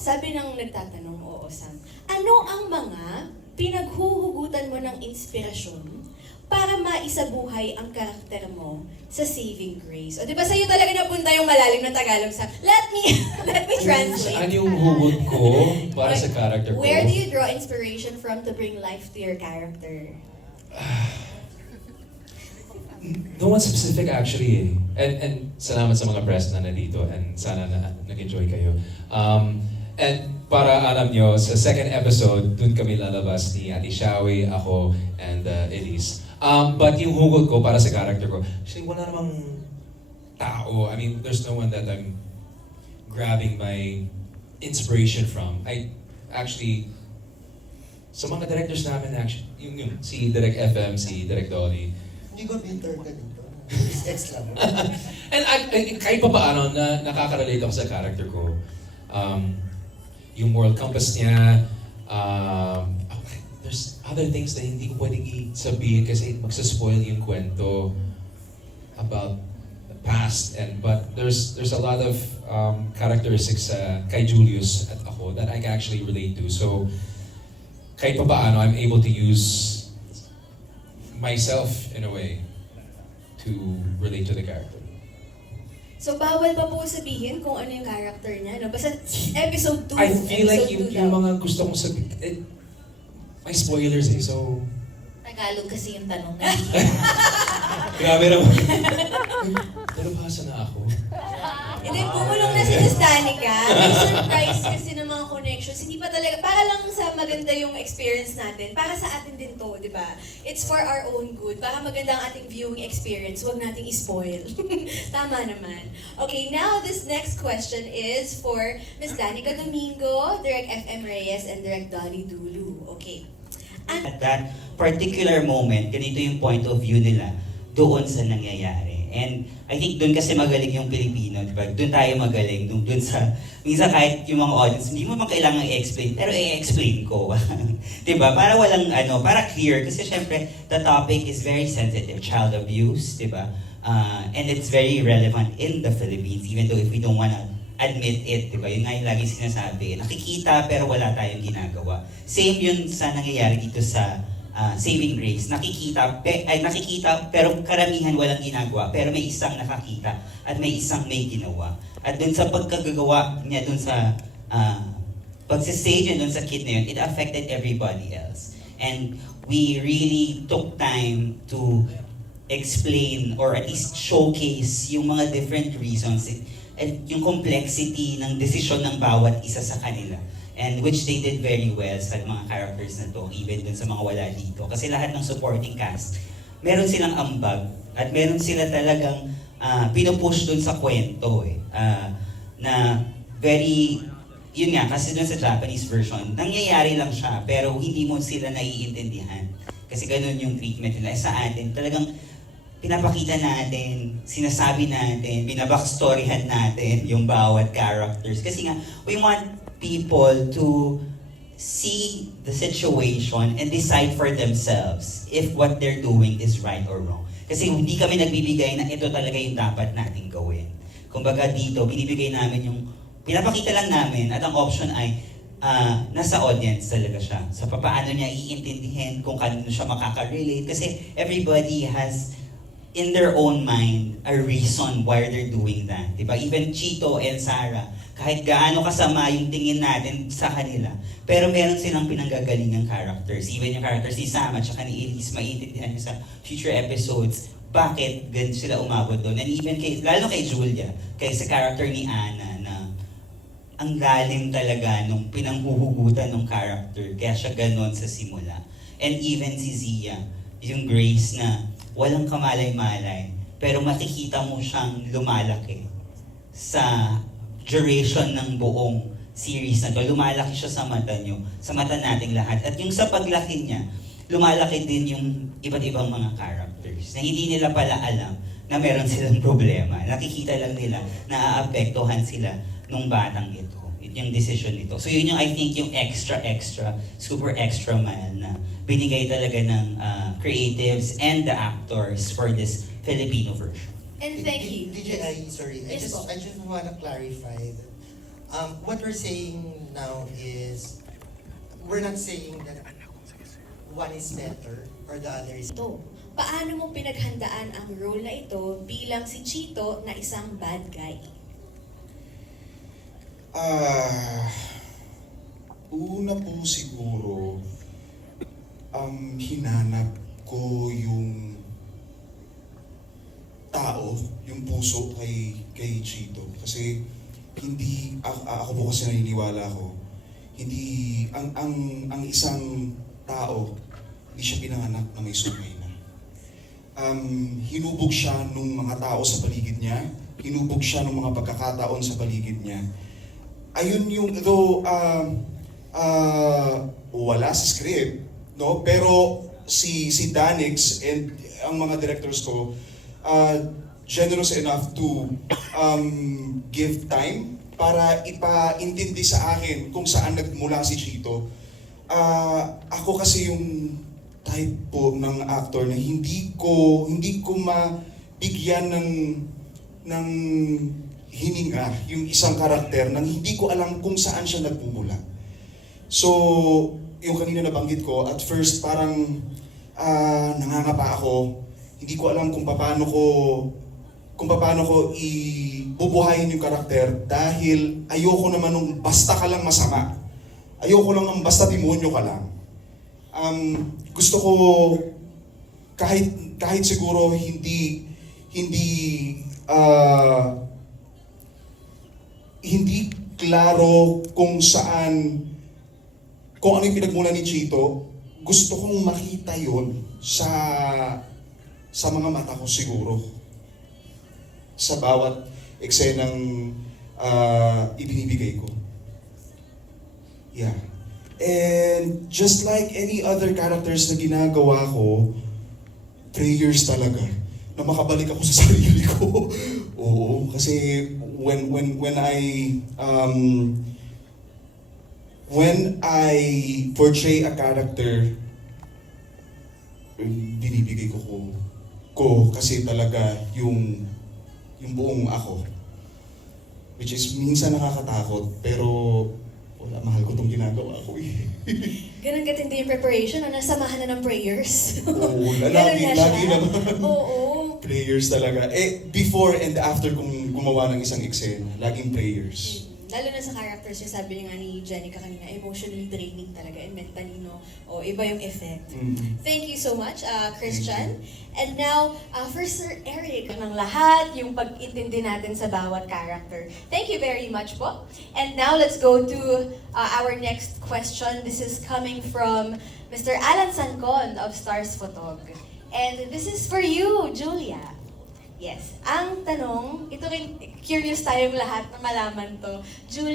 sabi ng nagtatanong, oo Sam, ano ang mga pinaghuhugutan mo ng inspirasyon para maisabuhay ang karakter mo sa Saving Grace? O di ba sa'yo talaga napunta yung malalim na Tagalog sa, let me translate. Ano yung hugot ko para sa character ko? Where do you draw inspiration from to bring life to your character? No one specific actually eh. And salamat sa mga press na nandito and sana na nag-enjoy kayo. And para alam nyo, sa second episode, dun kami lalabas ni Ate Shawi, ako, and Elise. But yung hugot ko para sa character ko, actually wala namang tao. I mean, there's no one that I'm grabbing my inspiration from. I actually, sa mga directors namin, actually, yung si Direk FM, si Direk Dolly, Hindi ko bitter ka dito. Ex lang. and kahit pa paano na nakaka-relate ako sa character ko. Yung moral compass niya, there's other things na hindi ko pwedeng sabihin kasi magsaspoil yung kwento about the past. But there's a lot of characteristics kay Julius at ako that I can actually relate to. So kahit pa paano, I'm able to use myself in a way to relate to the character. So, bawal pa po sabihin kung ano yung character niya, no? Basta episode 2. I feel like yung daw. mga gusto kong sabihin, may spoilers eh, so... Tagalog kasi yung tanong na. Grabe naman. Dalubhasa na ako. Hindi, bumulong na si Miss Danica. May surprise kasi ng mga connections. Hindi pa talaga, para lang sa maganda yung experience natin. Para sa atin din to, di ba? It's for our own good. Para maganda ang ating viewing experience, huwag nating i-spoil. Tama naman. Okay, now this next question is for Miss Danica Domingo, Direk FM Reyes, and Direk Dolly Dulu. Okay. At that particular moment, ganito yung point of view nila doon sa nangyayari. And I think doon kasi magaling yung Pilipino, di ba? Doon tayo magaling, doon sa, minsan kahit yung mga audience, hindi mo man kailangan i-explain, pero i-explain ko. Di ba? Para walang, para clear, kasi syempre, the topic is very sensitive, child abuse, di ba? And it's very relevant in the Philippines, even though if we don't wanna admit it, di ba? Yun nga yung lagi sinasabi, nakikita pero wala tayong ginagawa. Same yun sa nangyayari dito sa Saving Grace. Nakikita pero karamihan walang ginagawa, pero may isang nakakita at may isang may ginawa. At dun sa pagkagagawa niya dun sa pagsistage dun sa kid na yun, it affected everybody else. And we really took time to explain or at least showcase yung mga different reasons and yung complexity ng desisyon ng bawat isa sa kanila. And which they did very well sa mga characters na to, even dun sa mga wala dito. Kasi lahat ng supporting cast, meron silang ambag at meron sila talagang pinupush dun sa kwento eh. Na very, yun nga, kasi dun sa Japanese version, nangyayari lang siya, pero hindi mo sila naiintindihan. Kasi ganun yung treatment nila. Sa atin, talagang pinapakita natin, sinasabi natin, binabackstoryhan natin yung bawat characters. Kasi nga, we want people to see the situation and decide for themselves if what they're doing is right or wrong. Kasi hindi kami nagbibigay na ito talaga yung dapat nating gawin. Kumbaga dito, binibigay namin yung, pinapakita lang namin at ang option ay nasa audience talaga siya. So paano niya iintindihin kung kanino siya makaka-relate. Kasi everybody has in their own mind a reason why they're doing that. Diba? Even Chito and Sarah, kahit gaano kasama yung tingin natin sa kanila, pero meron silang pinanggagalingang characters. Even yung characters ni Sam at saka ni Elise, maiintindihan nyo sa future episodes, bakit ganun sila umabot doon. And even lalo kay Julia, kay sa character ni Anna, na ang galing talaga nung pinanghuhugutan ng character, kaya siya ganun sa simula. And even si Zia, yung Grace na walang kamalay-malay, pero makikita mo siyang lumalaki sa duration ng buong series na to. Lumalaki siya sa mata nyo, sa mata nating lahat. At yung sa paglaki niya, lumalaki din yung iba't ibang mga characters na hindi nila pala alam na meron silang problema. Nakikita lang nila na aapektuhan sila nung batang ito. Yung decision nito. So yun yung, I think, yung extra, super extra mile na binigay talaga ng creatives and the actors for this Filipino version. And thank you. DJ I, sorry, I Yes, just po. want to clarify that What we're saying now is, we're not saying that one is better or the other is Ito, paano mo pinaghandaan ang role na ito bilang si Chito na isang bad guy? Una po siguro, hinanap ko yung tao, yung puso kay Chito. Kasi ako po kasi naniniwala ko, hindi, ang isang tao, hindi siya pinanganak na may sungay na. Hinubog siya nung mga tao sa paligid niya, hinubog siya nung mga pagkakataon sa paligid niya. Ayun yung, though, wala sa script, no? Pero si Danix and ang mga directors ko, generous enough to give time para ipaintindi sa akin kung saan nagmula si Chito. Ako kasi yung type po ng actor na hindi ko mabigyan ng hininga yung isang karakter nang hindi ko alam kung saan siya nagmumula. So, yung kanina nabanggit ko, at first parang nangangapa ako. Hindi ko alam kung paano ko ibubuhayin yung karakter dahil ayoko naman nung basta ka lang masama. Ayoko lang ng basta demonyo ka lang. Gusto ko kahit siguro hindi klaro kung ano yung pinagmula ni Chito, gusto kong makita yon sa mga mata ko siguro. Sa bawat eksenang ibinibigay ko. Yeah. And just like any other characters na ginagawa ko, prayers talaga na makabalik ako sa sarili ko. Oo, kasi when I portray a character, binibigay ko kasi talaga yung buong ako. Which is minsan nakakatakot, pero wala, mahal ko tong ginagawa ko eh. Ganun katindi yung preparation, nasamahan na ng prayers. Oo, Ganun lagi na siya. naman. Oo. Prayers talaga. Before and after kung gumawa ng isang eksena, laging prayers. Lalo na sa characters yung sabi nga ni Jenica kanina, emotionally draining talaga and mentally, no? O, iba yung effect. Mhm. Thank you so much, Christian. And now, for Sir Eric. Ng lahat, yung pag-intindi natin sa bawat character. Thank you very much po. And now, let's go to our next question. This is coming from Mr. Alan Sancon of Stars Photog. And this is for you, Julia. Yes. Ang tanong, ito rin, curious tayong lahat na malaman to. Julia,